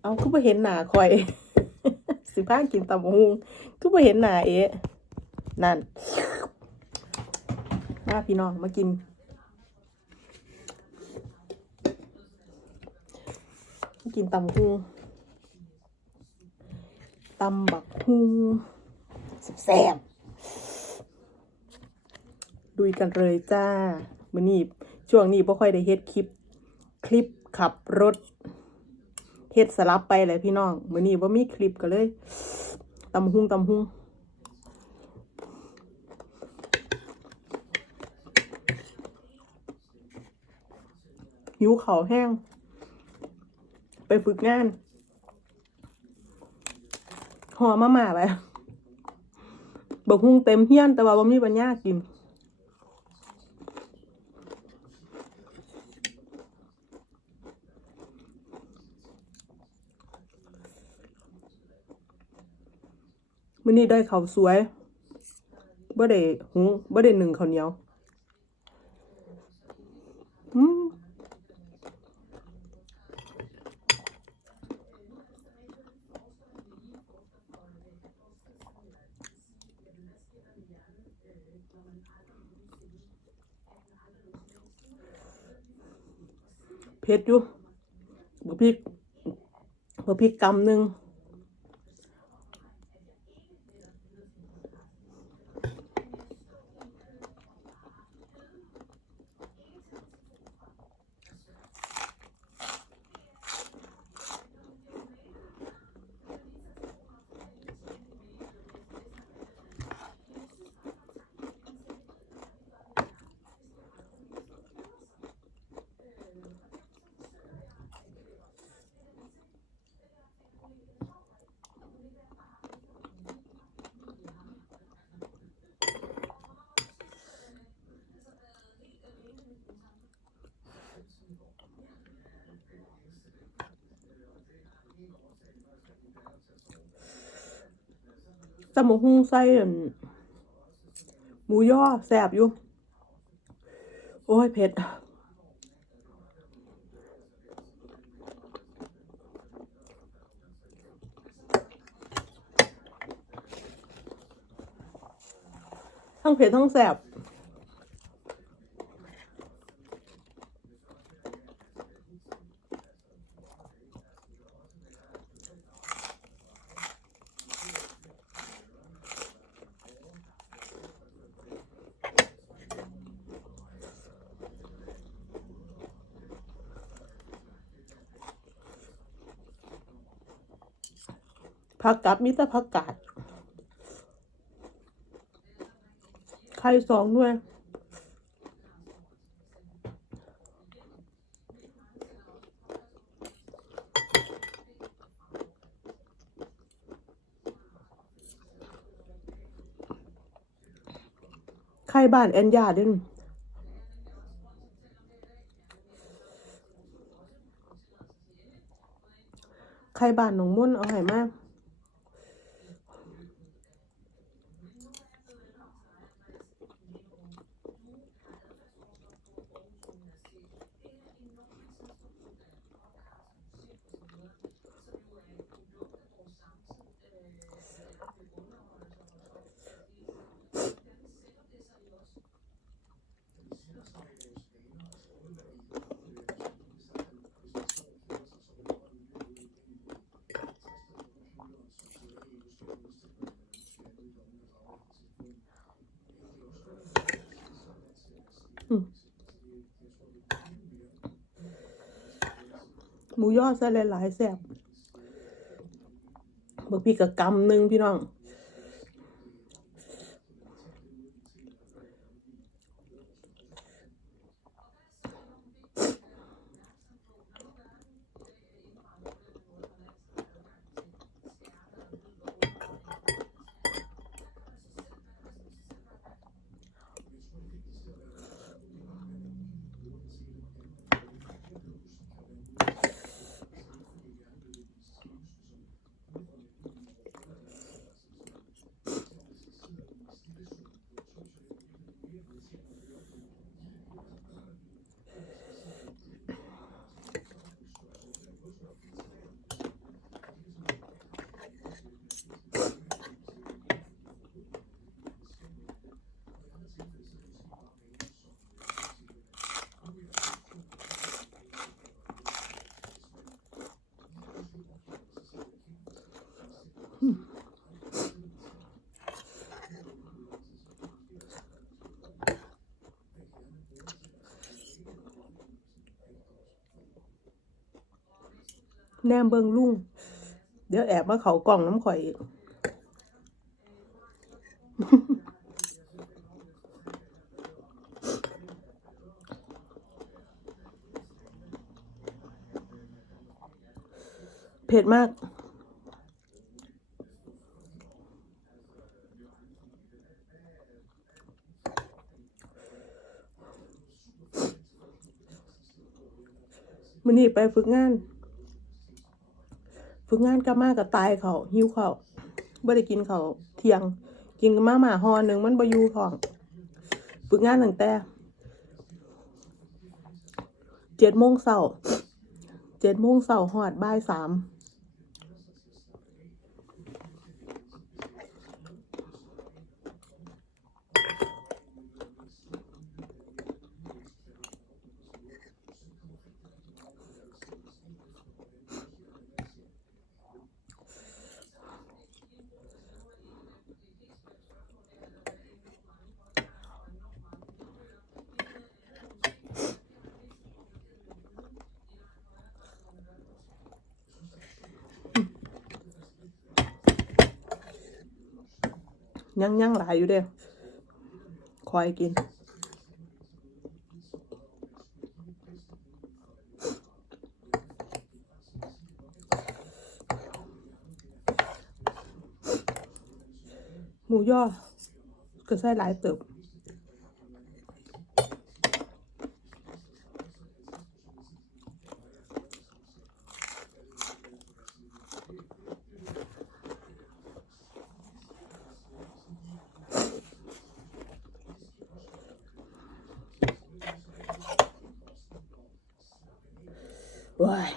เอาคือไปเห็นหนาคอย สิพากินตำบักหุงคือไปเห็นหนาเอ๊ะนั่นมาพี่น้องมากินกินตำบักหุงตำบักหุงแซ่บดุยกันเลยจ้ามือนี้ช่วงนี้บ่ค่อยได้เฮ็ดคลิป คลิปขับรถ เฮ็ดสลับไปเลยพี่น้องมื้อนี้บ่มีคลิปก็เลยตำหุงตำหุงหิวเขาแห้ง ไปฝึกงานหอมาม่าไปบักฮุงเต็มเฮี้ยนแต่ว่าบ่มีปัญญากิน มื้อนี้ได้ข้าวสวยบ่ได้หุงบ่ได้นึ่งข้าวเหนียวเผ็ดอยู่บ่พริกบ่พริกกำหนึ่ง สมหุ่งไส้หมูย่อแสบอยู่ โอ้ยเผ็ดทั้งเผ็ดทั้งแสบ ผักกับมิตรผักกาดไข่สองด้วยไข่บ้านแอนยาเด่นไข่บ้านหนองมุ่นเอาให้มาก หมูยอใส่หลายๆแซ่บบักพี่กับกำหนึ่งพี่น้อง อ แนมเบิงลุง เดี๋ยวแอบมาเขากล่องน้ำข่อยอีกเผ็ดมาก มันนี่ไปฝึกงาน ฝึกงานกลับมากับตายเขาหิวเขาบ่ได้กินเขาเที่ยง กินกันมาหมาหอหนึ่งมันบ่อยู่ของฝึกงานตั้งแต่เจ็ดโมงเสาร์เจ็ดโมงเสาร์หอดบ่ายสาม ยังยังหลายอยู่เด้คอยกิน หมูย่อก็ใส่หลายเติบ ว้าย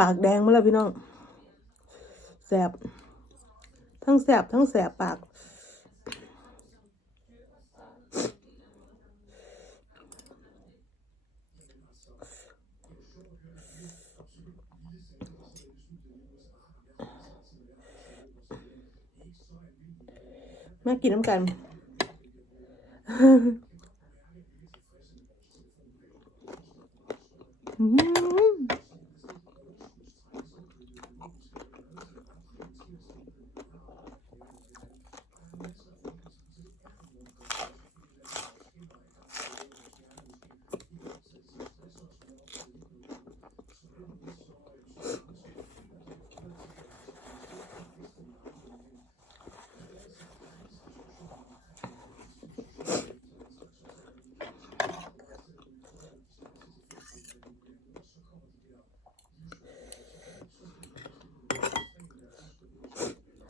ปากแดงมาแล้วพี่น้องแสบทั้งแสบทั้งแสบปาก มากินน้ำกันอืม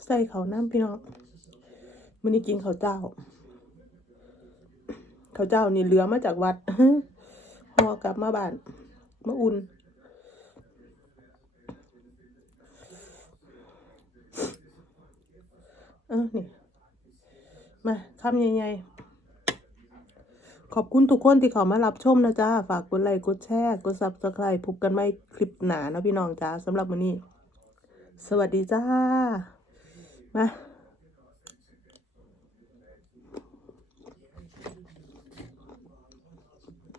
ใส่เขาน้ำพี่น้องมันนี้กินข้าวเจ้าข้าวเจ้านี่เหลือมาจากวัดห่อกลับมาบ้านมาอุ่นเออนี่ มาคำใหญ่ๆ ขอบคุณทุกคนที่เขามารับชมนะจ๊ะ ฝากกดไลค์กดแชร์ กดซับสไครต์พบกันใหม่คลิปหนานะพี่น้องจ้าสำหรับวันนี้ สวัสดีจ้า มา